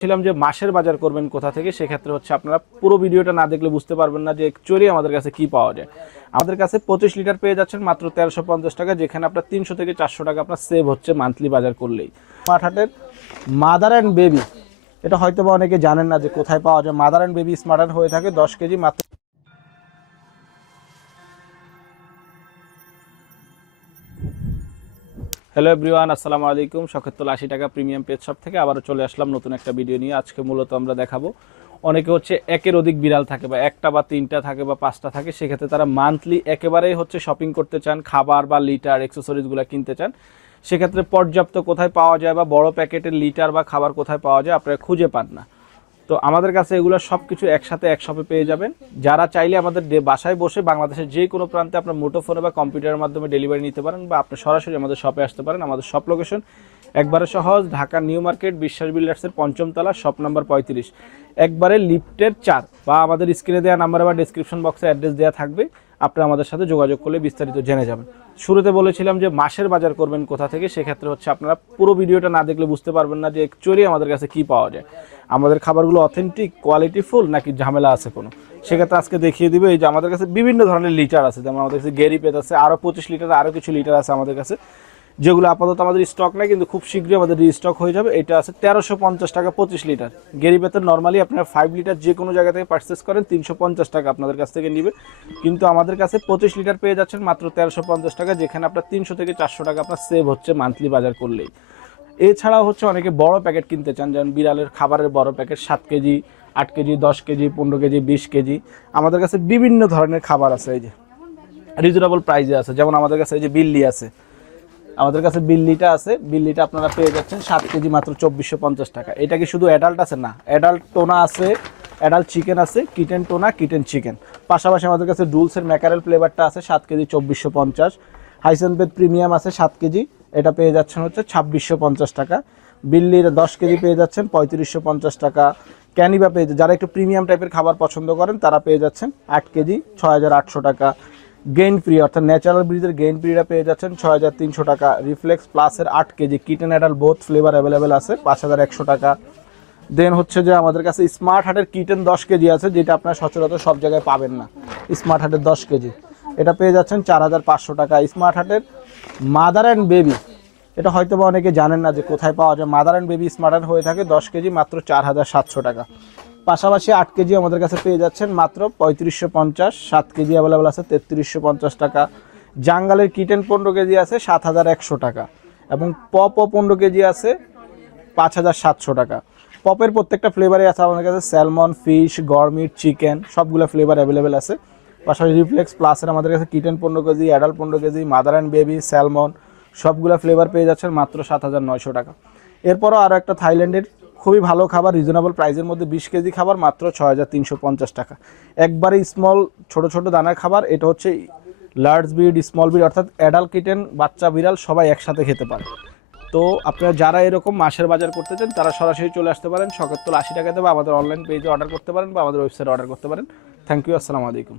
ছিলাম যে মাসের বাজার করবেন কোথা থেকে, সেক্ষেত্রে হচ্ছে আপনারা পুরো ভিডিওটা না দেখলে বুঝতে পারবেন না যে একচুয়ালি আমাদের কাছে কি পাওয়া যায়। আমাদের কাছে পঁচিশ লিটার পেয়ে যাচ্ছেন মাত্র তেরোশো পঞ্চাশ টাকা, যেখানে আপনার তিনশো থেকে চারশো টাকা আপনার সেভ হচ্ছে মান্থলি বাজার করলেই। স্মার্ট হার্টের মাদার অ্যান্ড বেবি এটা হয়তো বা অনেকে জানেন না যে কোথায় পাওয়া যায়। মাদার অ্যান্ড বেবি স্মার্ট হয়ে থাকে, দশ কেজি মাত্র হ্যালো এভরিওয়ান, আসসালামু আলাইকুম। সকেত্তল আশি টাকা প্রিমিয়াম পেজ শপ থেকে আবারও চলে আসলাম নতুন একটা ভিডিও নিয়ে। আজকে মূলত আমরা দেখাবো অনেকে হচ্ছে একের অধিক বিড়াল থাকে বা একটা বা তিনটা থাকে বা পাঁচটা থাকে, সেক্ষেত্রে তারা মান্থলি একেবারেই হচ্ছে শপিং করতে চান, খাবার বা লিটার অ্যাক্সেসরিজগুলো কিনতে চান। সেক্ষেত্রে পর্যাপ্ত কোথায় পাওয়া যায় বা বড় প্যাকেটের লিটার বা খাবার কোথায় পাওয়া যায় আপনারা খুঁজে পান না। তো আমাদের কাছে এগুলো সব কিছু একসাথে এক শপে পেয়ে যাবেন। যারা চাইলে আমাদের বাসায় বসে বাংলাদেশের যে কোনো প্রান্তে আপনার মুঠোফোনে বা কম্পিউটারের মাধ্যমে ডেলিভারি নিতে পারেন বা আপনি সরাসরি আমাদের শপে আসতে পারেন। আমাদের শপ লোকেশন একবারে সহজ, ঢাকা নিউ মার্কেট, বিশ্বাস বিল্ডার্সের পঞ্চম তলা শপ নাম্বার পঁয়ত্রিশ। একবারে লিফটের চার বা আমাদের স্ক্রিনে দেওয়া নাম্বার বা ডিসক্রিপশন বক্সে অ্যাড্রেস দেওয়া থাকবে। আপনি আমাদের সাথে যোগাযোগ করলে বিস্তারিত জেনে যাবেন। শুরুতে বলেছিলাম যে মাসের বাজার করবেন কোথা থেকে, সেক্ষেত্রে হচ্ছে আপনারা পুরো ভিডিওটা না দেখলে বুঝতে পারবেন না যে অ্যাকচুয়ালি আমাদের কাছে কি পাওয়া যায়। আমাদের খাবারগুলো অথেন্টিক কোয়ালিটিফুল নাকি ঝামেলা আছে কোনো? সেক্ষেত্রে আজকে দেখিয়ে দিবে, এই যে আমাদের কাছে বিভিন্ন ধরনের লিটার আছে। যেমন আমাদের কাছে গেরি পেত আছে আরও পঁচিশ লিটার আরও কিছু লিটার আছে আমাদের কাছে। যেগুলো আপাতত আমাদের স্টক নাই, কিন্তু খুব শীঘ্রই আমাদের রিস্টক হয়ে যাবে। এটা আছে তেরোশো পঞ্চাশ টাকা পঁচিশ লিটার। গেরি পেতের নর্মালি আপনারা ফাইভ লিটার যে কোনো জায়গা থেকে পারচেস করেন, তিনশো পঞ্চাশ টাকা আপনাদের কাছ থেকে নিবে। কিন্তু আমাদের কাছে পঁচিশ লিটার পেয়ে যাচ্ছেন মাত্র তেরোশো পঞ্চাশ টাকা, যেখানে আপনার তিনশো থেকে চারশো টাকা আপনার সেভ হচ্ছে মান্থলি বাজার করলেই। এছাড়াও হচ্ছে অনেকে বড় প্যাকেট কিনতে চান, যেমন বিড়ালের খাবারের বড় প্যাকেট, সাত কেজি, আট কেজি, দশ কেজি, পনেরো কেজি, বিশ কেজি। আমাদের কাছে বিভিন্ন ধরনের খাবার আছে এই যে। রিজনেবল প্রাইসে আছে। যেমন আমাদের কাছে এই যে বিল্লি আছে। আমাদের কাছে বিল্লিটা আছে। বিল্লিটা আপনারা পেয়ে যাচ্ছেন সাত কেজি মাত্র চব্বিশশো পঞ্চাশ টাকা। এটা কি শুধু অ্যাডাল্ট আছে? না অ্যাডাল্ট টোনা আছে অ্যাডাল্ট চিকেন আছে কিটেন টোনা কিটেন চিকেন পাশাপাশি আমাদের কাছে ডুলসের ম্যাকারেল ফ্লেভারটা আছে সাত কেজি চব্বিশশো পঞ্চাশ। হাইসেনপেদ প্রিমিয়াম আছে সাত কেজি। এটা পেয়ে যাচ্ছেন হচ্ছে ছাব্বিশশো পঞ্চাশ টাকা। বিল্লির দশ কেজি পেয়ে যাচ্ছেন পঁয়ত্রিশশো পঞ্চাশ টাকা। ক্যানিবা পেয়ে যারা একটু প্রিমিয়াম টাইপের খাবার পছন্দ করেন, তারা পেয়ে যাচ্ছেন আট কেজি ছয় হাজার আটশো টাকা। গেইন ফ্রি অর্থাৎ ন্যাচারাল ব্রিজের গেইন ফ্রিটা পেয়ে যাচ্ছেন ছয় হাজার তিনশো টাকা। রিফ্লেক্স প্লাসের আট KG kitten adult both flavour available আছে, পাঁচ হাজার একশো টাকা। দেন হচ্ছে যে আমাদের কাছে স্মার্ট হার্টের কিটেন দশ কেজি আছে, যেটা আপনার সচরাচর সব জায়গায় পাবেন না। স্মার্ট হার্টের দশ কেজি। এটা পেয়ে যাচ্ছেন চার হাজার পাঁচশো টাকা। স্মার্ট হার্টের মাদার অ্যান্ড বেবি এটা হয়তো বা অনেকে জানেন না যে কোথায় পাওয়া যায়। Mother and baby smart heart হয়ে থাকে দশ কেজি, মাত্র চার হাজার সাতশো টাকা। পাশাপাশি আট কেজি আমাদের কাছে পেয়ে যাচ্ছেন মাত্র পঁয়ত্রিশশো পঞ্চাশ। সাত কেজি অ্যাভেলেবেল আছে তেত্রিশশো পঞ্চাশ টাকা। জাঙ্গালের কিটেন পনেরো কেজি আছে সাত হাজার একশো টাকা। এবং পপ পনেরো কেজি আছে পাঁচ হাজার সাতশো টাকা। পপের প্রত্যেকটা ফ্লেভারে আছে আমাদের কাছে। স্যালমন ফিশ গরমিট চিকেন সবগুলো ফ্লেভার অ্যাভেলেবেল আছে। পাশাপাশি রিফ্লেক্স প্লাসের আমাদের কাছে কিটেন পনেরো কেজি অ্যাডাল্ট পনেরো KG mother and baby salmon সবগুলো ফ্লেভার পেয়ে যাচ্ছেন মাত্র সাত হাজার নয়শো টাকা। এরপরও আরও একটা থাইল্যান্ডের খুবই ভালো খাবার রিজনেবল প্রাইসের মধ্যে বিশ কেজি খাবার মাত্র ছয় হাজার তিনশো পঞ্চাশ টাকা। একবারে স্মল ছোট ছোট দানার খাবার, এটা হচ্ছে লার্জ বিড স্মল বিড অর্থাৎ অ্যাডাল্ট কিটেন বাচ্চা, বিড়াল সবাই একসাথে খেতে পারে। তো আপনারা যারা এরকম মাসের বাজার করতে চান, তারা সরাসরি চলে আসতে পারেন সকাত্তর আশি টাকাতে বা আমাদের অনলাইন পেজে অর্ডার করতে পারেন বা আমাদের ওয়েবসাইটে অর্ডার করতে পারেন। থ্যাংক ইউ আসসালামু আলাইকুম।